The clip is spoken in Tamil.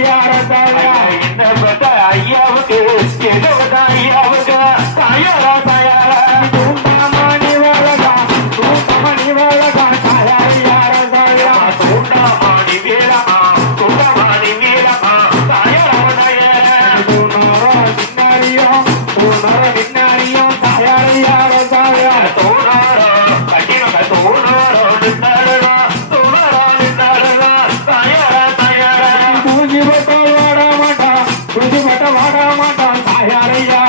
யார தாயா என்ன பட்ட ஐயாவுக்கு ஏதோ வாட மாட்டான் தாயாரையா?